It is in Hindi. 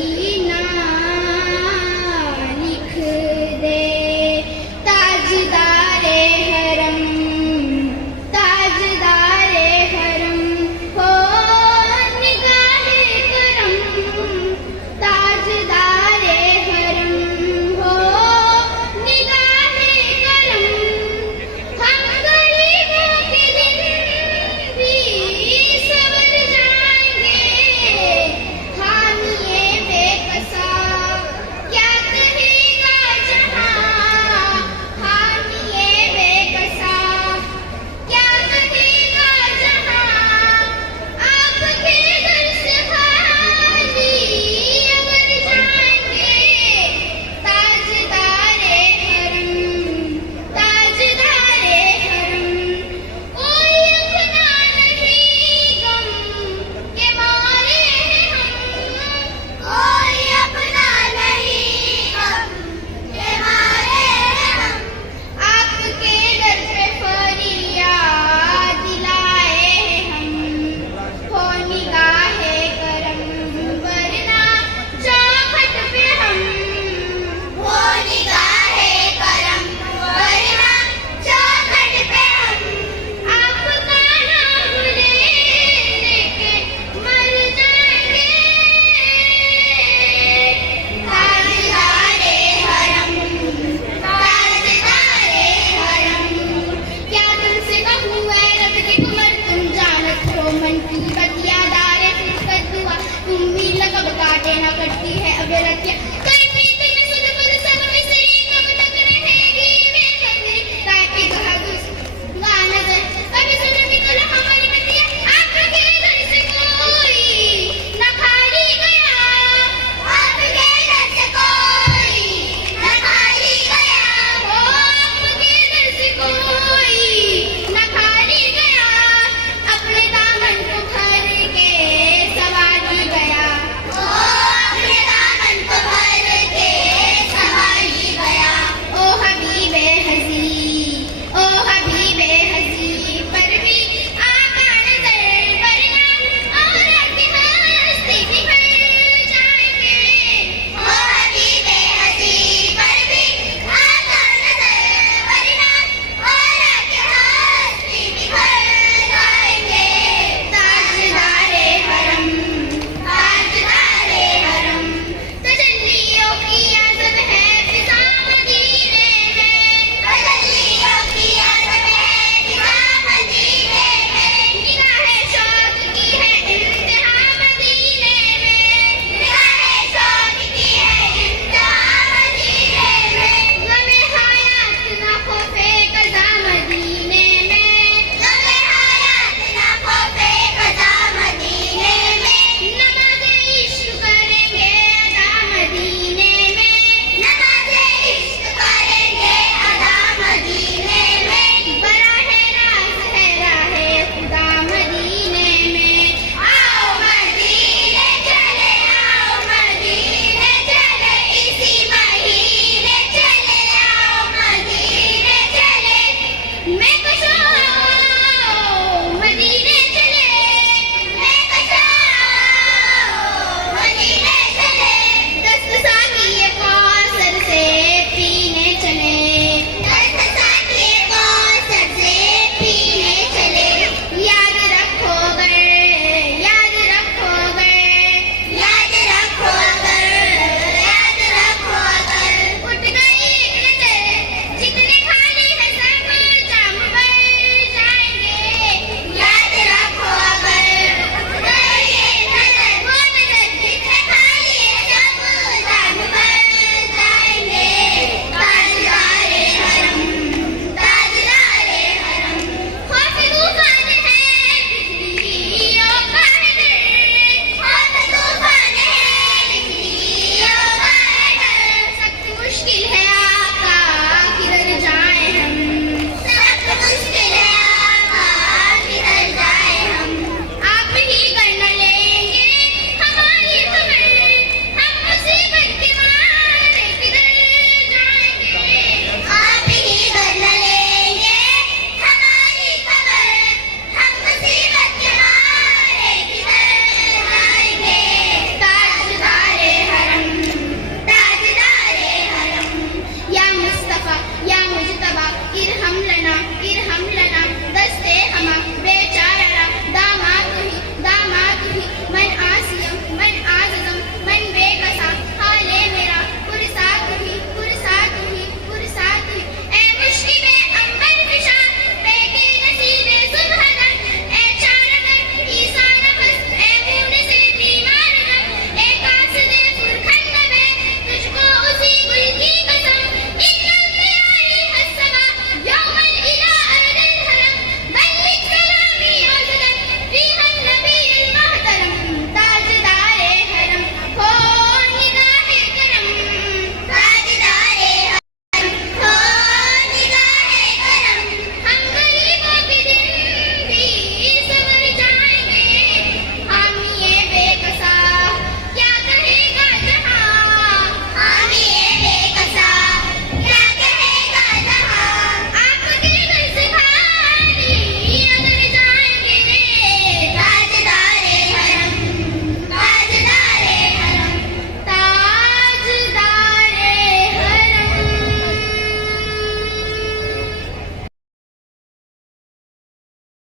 मदीना लिख दे। ताजदारे हरम, ताजदारे हरम हो निगाहे करम, ताजदारे हरम हो निगाहे करम। हम गरीबों के दिन भी सवर जाएंगे, हामिए बेकसा क्या कहेगा जहां, हामिए बेकसा क्या कहेगा जहां। आपके दर से खाली अगर जाएंगे, ताजदारे हरम, ताजदारे हरम। कोई अपना नहीं गम के मारे हैं हम, कोई अपना नहीं गम के मारे हैं हम। आपके दर पे फरियाद दिलाए हैं हम, हो निगाहे करम वरना चौखट पे हम, हो निगाहे करम वरना चौखट पे हम। आपका नाम लेके मर जाएंगे, ताजदारे हरम, ताजदारे हरम। क्या तुमसे कहूँ ऐ रब के कुंवर, तुम जानत हो मन की बतिया। दारे फिर दुआ तुम भी लकब काटे न करती है अब रतिया।